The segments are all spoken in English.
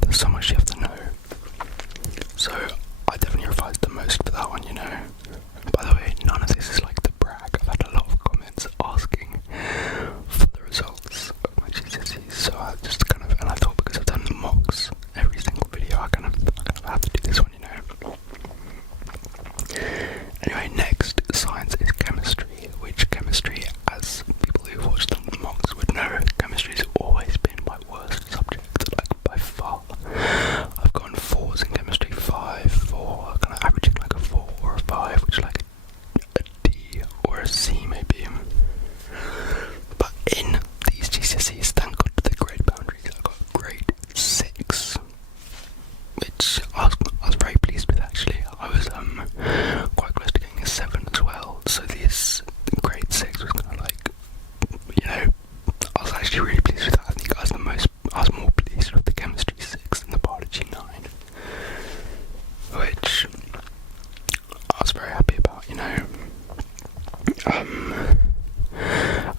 there's so much you have to know. So I definitely revised the most for that one, you know. By the way, none of this is like to brag. I've had a lot of comments asking for the results of my GCSEs, so I just kind of, and I thought because I've done the mocks every single video, I kind of have to do this one, you know. Anyway, next, science is chemistry, which chemistry, as people who've watched the mocks would know, chemistry has always been my worst subject, like by far. I've gotten 4s in chemistry, 5, 4, kind of averaging like a 4 or a 5, which is like a D or a C maybe. But in these GCSEs, thank God for the grade boundaries, I got a grade 6, which I was very pleased with actually. I was quite close to getting a 7 as well, so this grade 6 was kind of like, you know, I was actually really pleased with that. I think I was more pleased with the chemistry 6 than the biology 9, which I was very happy about, you know.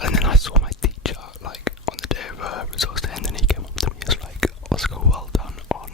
And then I saw my teacher like on the day of results day, and then he came up to me and was like, "Oscar, well done on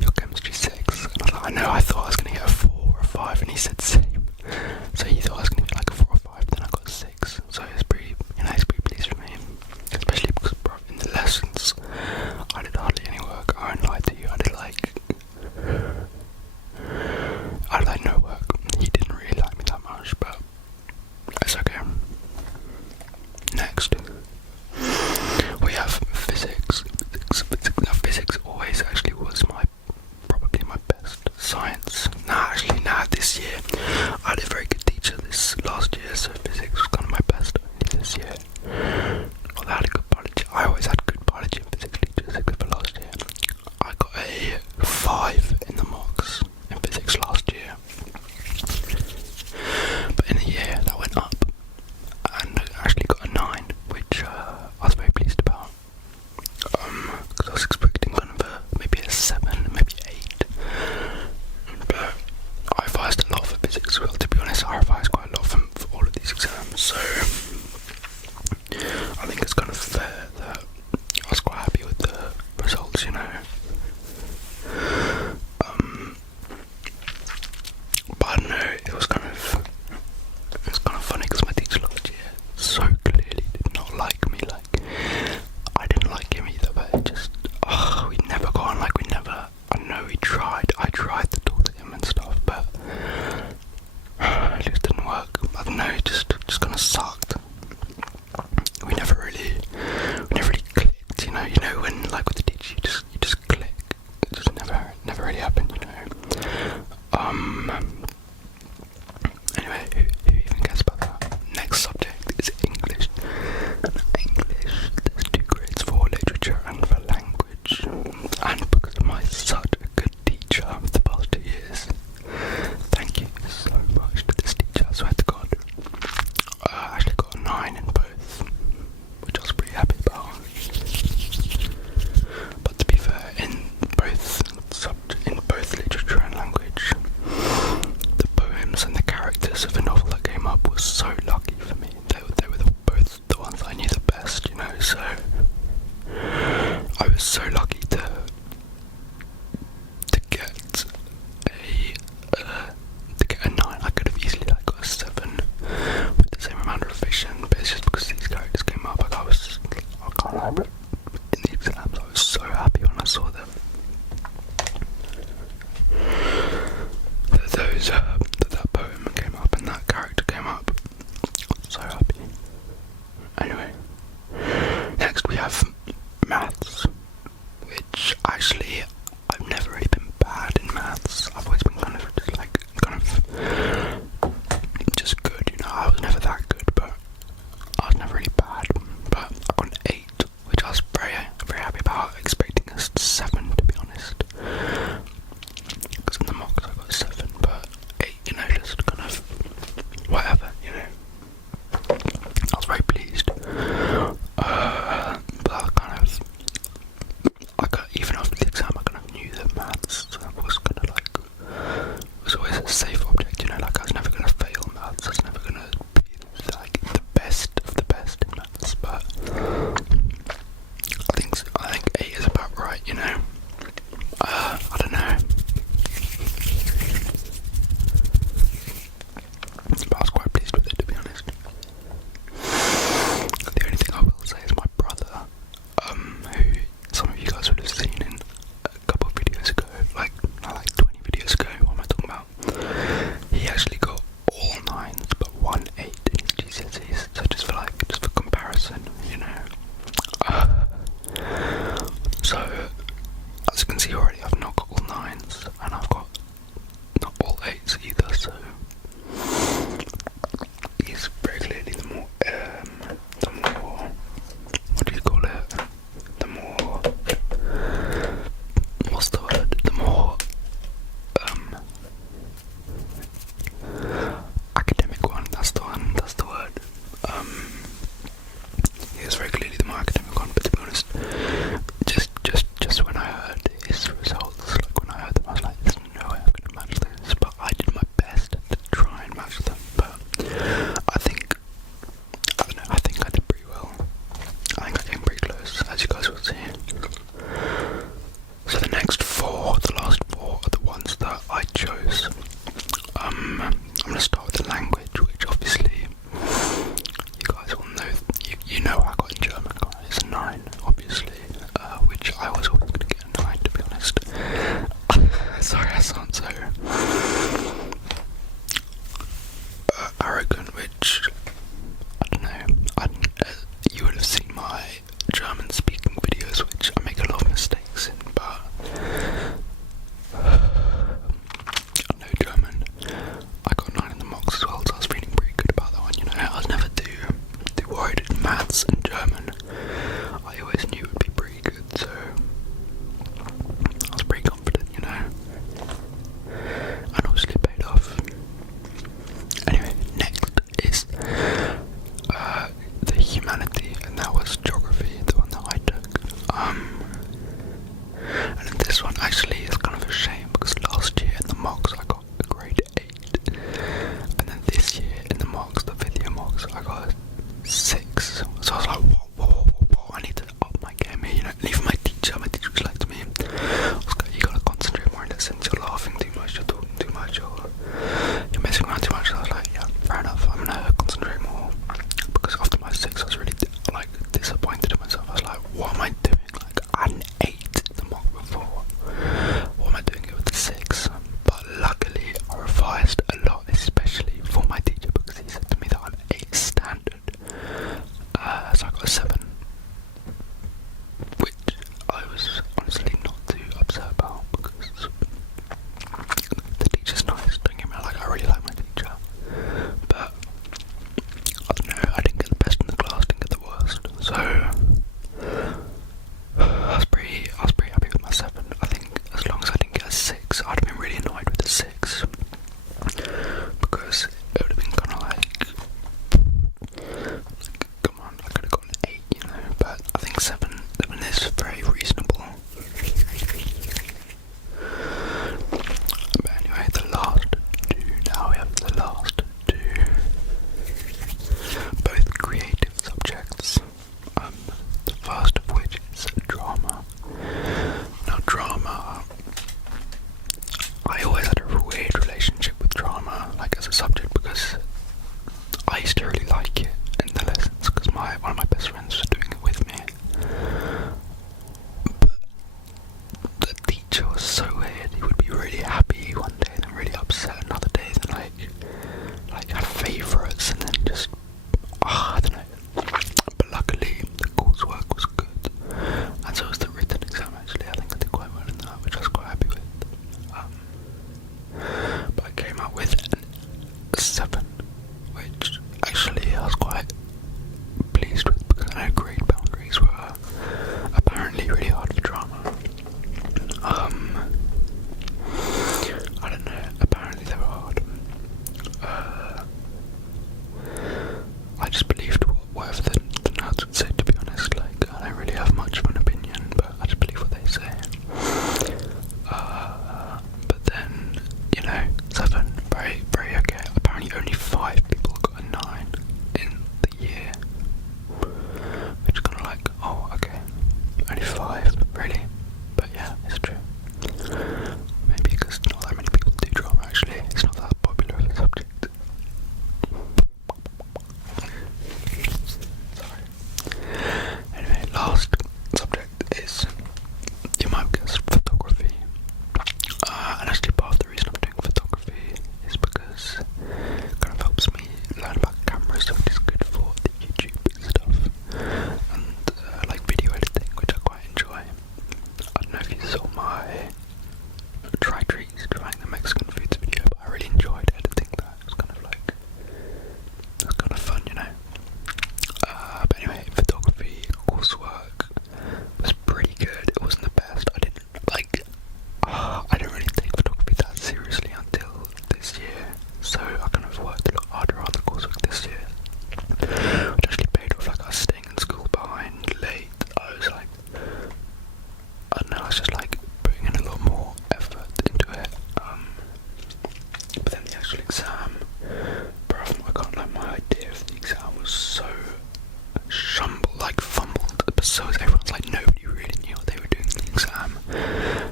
your chemistry 6." And I was like, I know, I thought I was going to get a 4 or a 5, and he said same. So he thought I was going to get like a 4 or 5, but then I got a 6. So it's pretty, you know, he's pretty pleased with me, especially because in the lessons I did hardly any work. I won't lie to you, I did like no work. He didn't really like me that much, but it's okay. Next, we have physics. Now, physics always actually was probably my best science. This year I had a very good teacher this last year, so physics was kind of my best only this year. Although I had a good biology. I always had good biology and physics teachers, except for last year. I got a 5 in the mocks in physics last year, but in a year that went up, and I actually got a 9, which I was very pleased about, because I was expecting kind of maybe a 7, maybe 8, but I revised a lot for physics as well. To be honest, I revised quite a lot for all of these exams, so I think it's kind of fair that I was quite happy with the results, you know. But I don't know, it was kind of funny because my teacher last year so clearly did not like me. Like, I didn't like him either, but it just, we never got on. Like, I know I tried to talk to him and stuff, but it just didn't work. I don't know, it just kind of sucked. We never really clicked, you know. You know when, like, with the teacher, you just click. It just never really happened, you know. Anyway, who even cares about that? Next subject is English. English, there's 2 grades for literature and for language. And because of such a good teacher the past 2 years, thank you so much to this teacher, I swear to God. I actually got a 9 in both, which I was pretty happy about. But to be fair, in both literature and language, the poems and the characters of the novel that came up was so lucky for me. They were both the ones I knew the best, you know, so I was so lucky to get a 9. I could have easily got a 7 with the same amount of revision, but it's just because these characters came up. Like, I can't remember. In the exams, I was so happy when I saw them. That poem came up and that character came up. So happy. Anyway, next we have maths, 5, really. But yeah, it's true. Maybe because not that many people do drama actually. It's not that popular of a subject. Sorry. Anyway, last subject is, you might guess, photography. And actually part of the reason I'm doing photography is because it kind of helps me learn about cameras, so it is good for the YouTube stuff. And like video editing, which I quite enjoy. I don't know if you saw my trying the Mexican foods video, but I really enjoyed editing that. It was kind of fun, you know. But anyway, photography coursework was pretty good. It wasn't the best. I didn't really take photography that seriously until this year. So I kind of worked a lot harder on the coursework this year, which actually paid off. Like I was staying in school behind late. I was like, I don't know, I was just like putting in a lot more effort into it. But then the actual exam, bro, I can't lie, my idea of the exam was so fumbled, so everyone's like, nobody really knew what they were doing in the exam.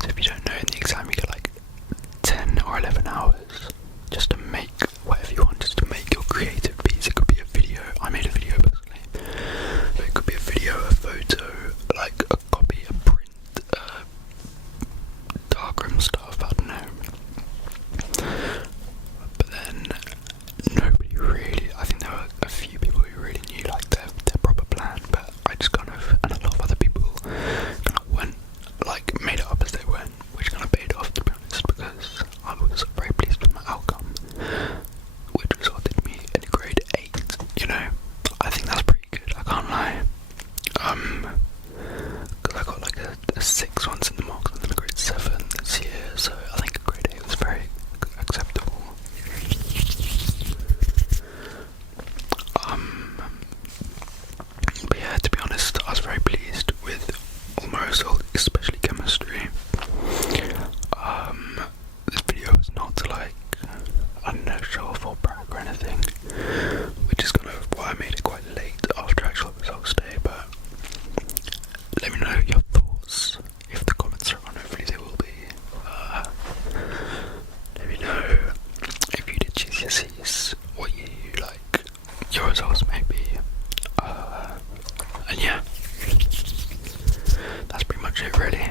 So if you don't know, in the exam you get like 10 or 11 hours just to make whatever you want, just to make your creative piece. It could be a video, I made a video personally, but it could be a video, a photo, like a copy, a print, darkroom stuff, I don't know. But then nobody really, I think there were a few people who really knew like their proper plan, but I just kind of, and a lot of other people kind of went, like made it up as they went, which kind of paid off, to be honest, because I was very pleased with my outcome, which resulted in me in a grade 8, you know. I think that's pretty good, I can't lie. Because I got like a 6 once in the marks and then a grade 7 this year, so I think a grade 8 was very acceptable. But yeah, to be honest, I was very pleased with all my results, especially chemistry. This video is not to like, I don't know, show off or brag or anything, which is kind of why I made it quite late after actual results day, but let me know your thoughts if the comments are on, hopefully they will be. Let me know if you did GCSEs, what you like, your results maybe. And yeah, that's pretty much it really.